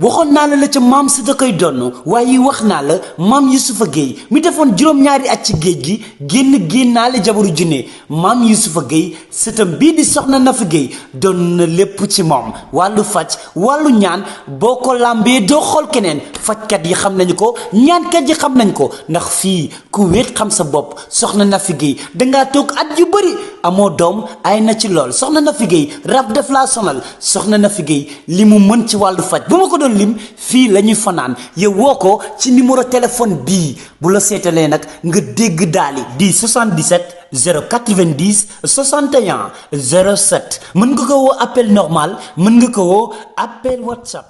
waxoon naa la ca maam si da koy donn waaye wax naa la maam Yusufa Gueye mi defoon juróom-ñaari at ci géej gi génnaale jabaru junne maam Yusufa Gueye sëtam bii di soxna Nafi Gueye doon na lépp ci moom wàllu faj wàllu ñaan boo ko làmbee doo xool keneen fajkat yi xam nañu ko ñaankat yi xam nañ ko ndax fii ku wéet xam sa bopp soxna Nafi Gueye dangaa toog at yu bëri amoo doom ay na ci lool soxna Nafi Gueye rab def laa sonal soxna Nafi Gueye li mu mën ci wàllu faj bu ma ko doon lim fii la ñuy fanaan yow woo ko ci numéro téléphone bii bu la seetalee nag nga dégg daali di 77 090 61 07 mën nga ko woo appel normal mën nga ko woo appel WhatsApp.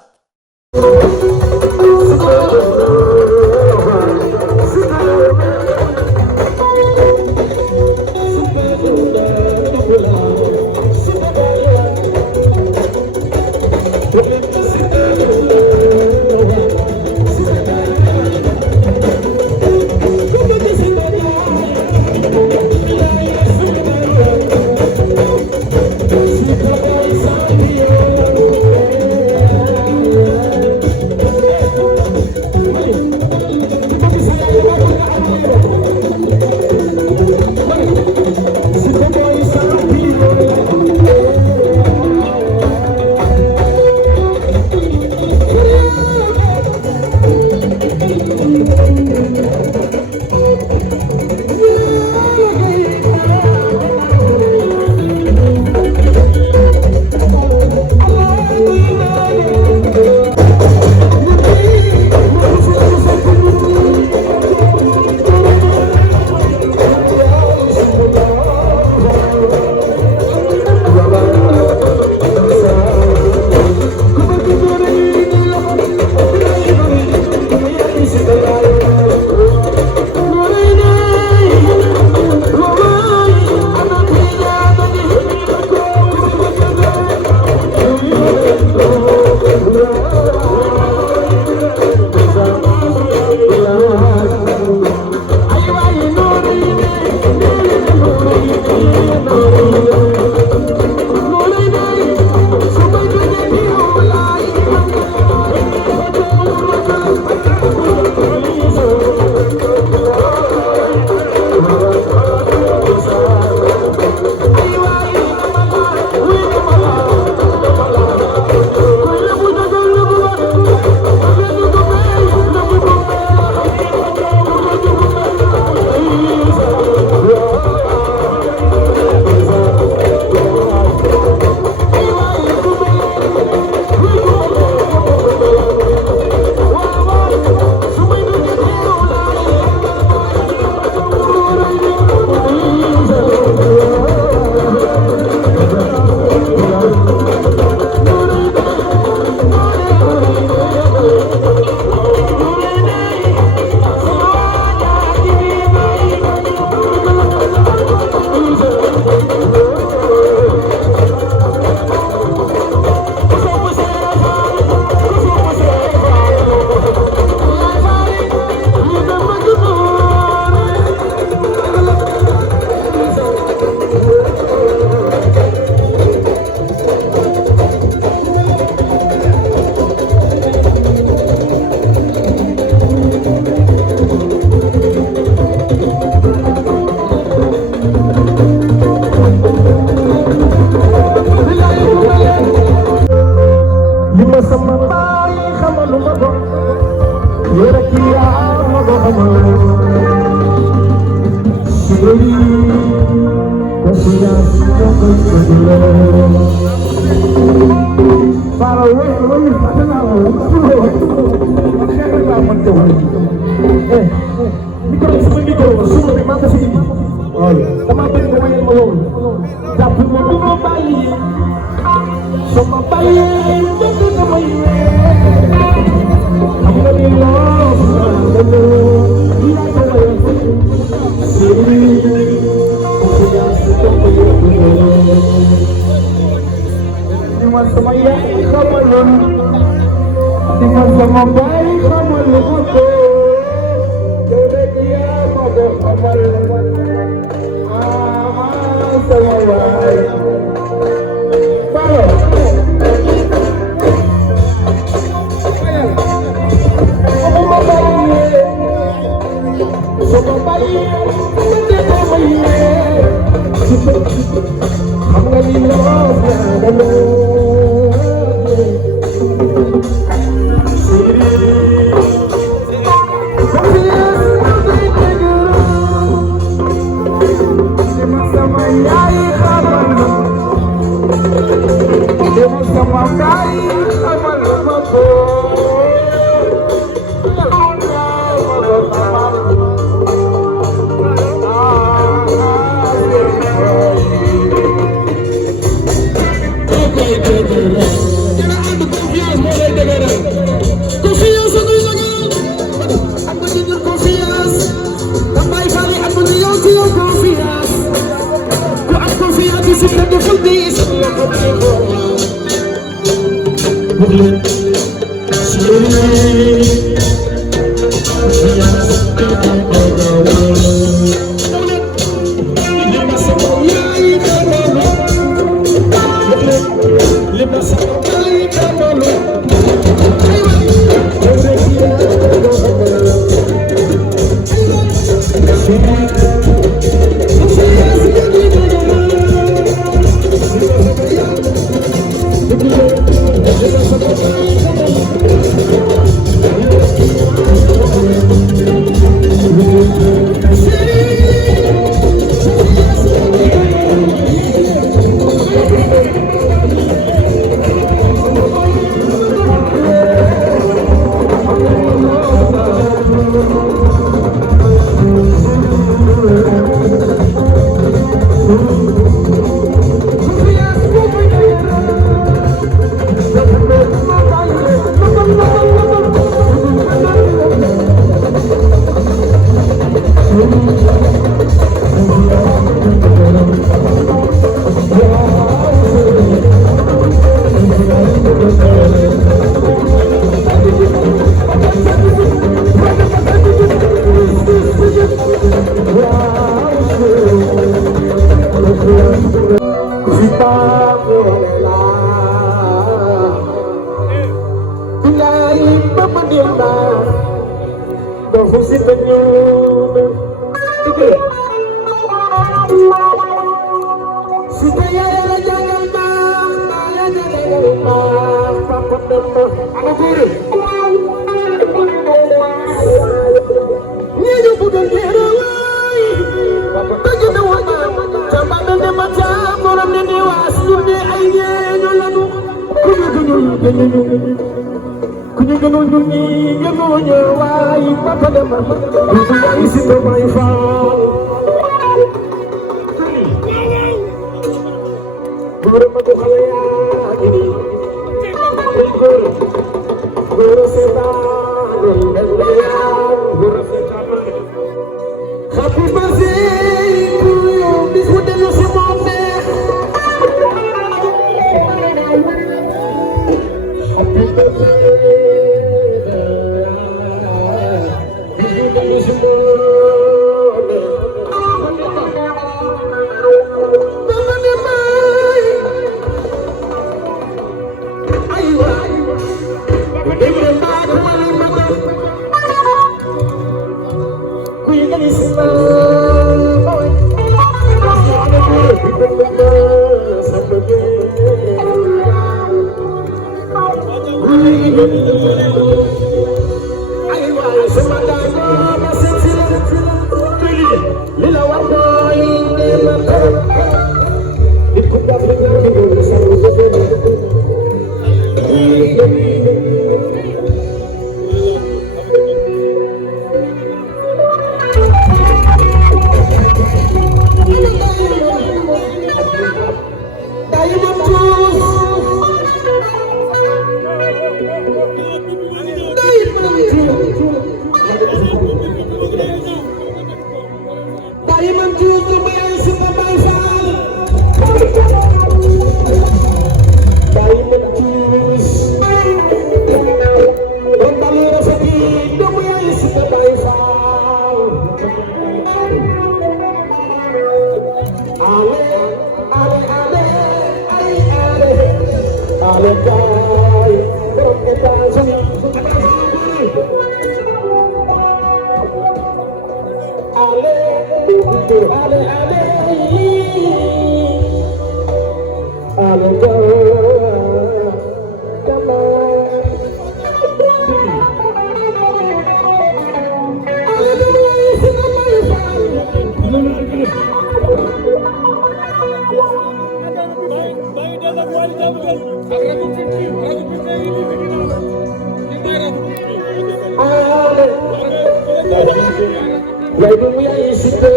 yaay du mu yaay si te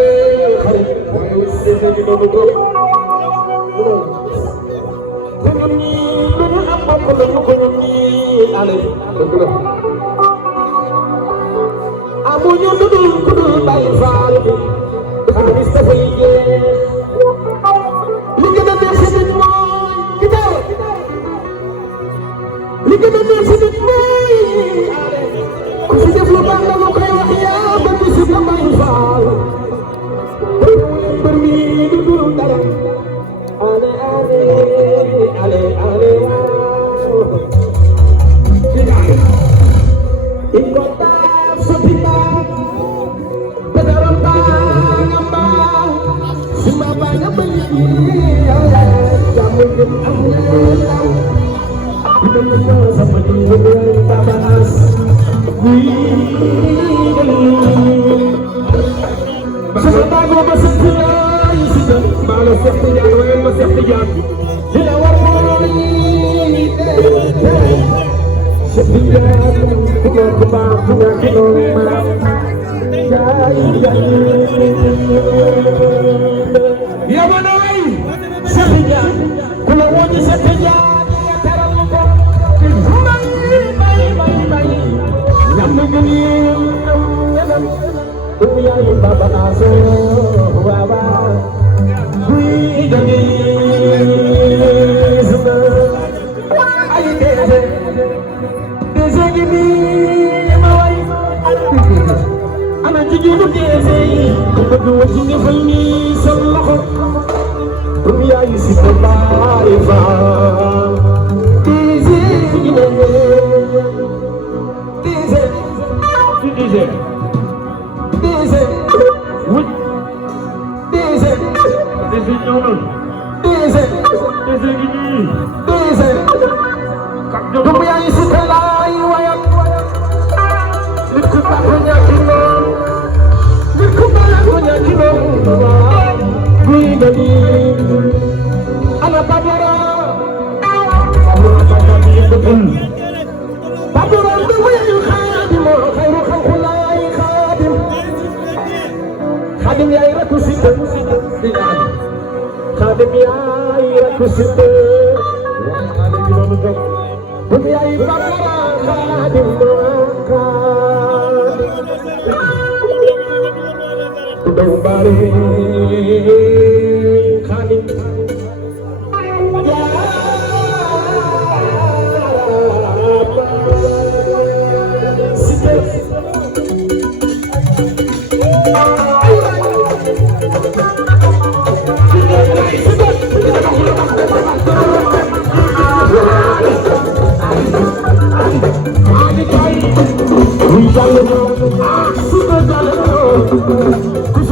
xarit waaye wis te ñu noonu ko ñun ñi lu ñu am bopp la ñu ko ñun ñi ale dëgg la amuñu lu dul ku dul Baay Faal bi xaalis dafay jeex li gën a neex si nit mooy ki daal li gën a neex si nit mooy ku si def lu baax la lu koy wax yaa ba gis nga Baay Faal mbër mi du dul dara ale ale ale ale Ingotaf sepindah Bedaram ngambang Semua banyak beli Yang mungkin aku tahu Benar-benar sama dia tak bahas Semua gue bersedia Sudah malas setia masih setia Bila warna setia kembang ya manai setia kalau wajib setia dia terlalu bayi yang begini dunia ini baba aso baba kui dani ayo Dezegini mawai ana jiginu dezei berdua sini falni sallahu dunia isi baifa dezegini dunia isi kelai wayang Nikuta punya kinong Nikuta punya kinong Gui dari Anak Pabara Pabara duwi khadim Khairu khalkulai khadim Khadim ya iraku sita Khadim ya iraku sita Dunia Pabara khadim Udah balik kali Sudah jalan